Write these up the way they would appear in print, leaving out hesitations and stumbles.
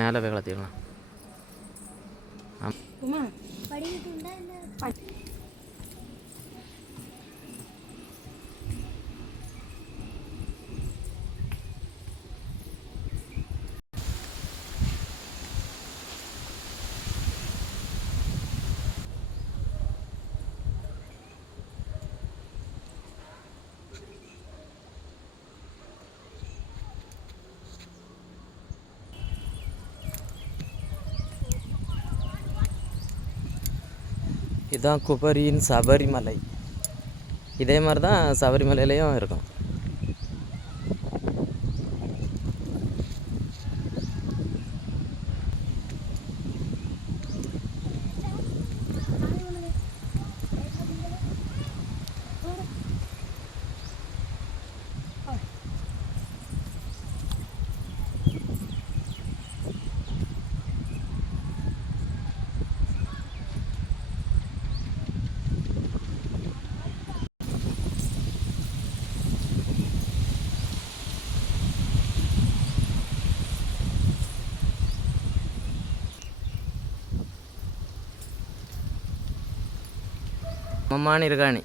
மேலே போய் கலத்திடலாம். இதுதான் குபரியின் சபரிமலை. இதே மாதிரி தான் சபரிமலையிலையும் இருக்கும். அம்மானு இருக்காணி.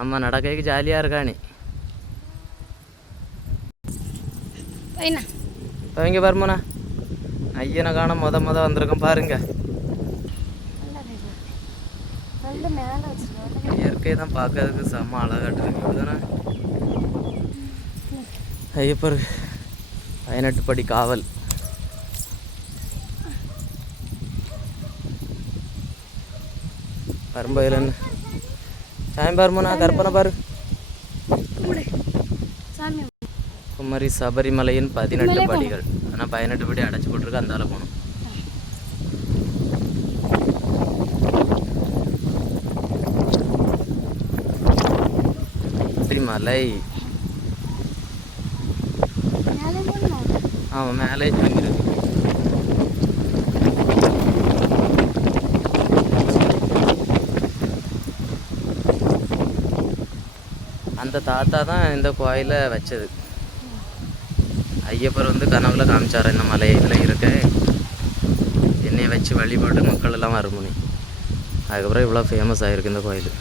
அம்மா நடக்கைக்கு ஜாலியாக இருக்காணி. இங்கே பாருமாண்ணா, ஐயனை காண முத வந்திருக்கோம் பாருங்க. இயற்கை தான் பார்க்கறதுக்கு செம்ம அழகாட்டு இருக்கு. அப்படிதானே ஐயப்பர் 18 படி காவல். பரம்பையில் சாமி பாருமாண்ணா, கற்பனை பாரு. குமரி சபரிமலையின் 18 படிகள். ஆனால் 18 படி அடைச்சி போட்டிருக்கு, அந்த ஆள் போகணும். மலை ஆமாம், மேலே தங்கிருக்கு. அந்த தாத்தா தான் இந்த கோயிலை வச்சது. ஐயப்பர் வந்து கனவுல காமிச்சார், இந்த மலை இதில் இருக்க என்னையை வச்சு வழிபாட்டு மக்கள் எல்லாம் வருமுனி. அதுக்கப்புறம் இவ்வளோ ஃபேமஸ் ஆகிருக்கு இந்த கோயில்.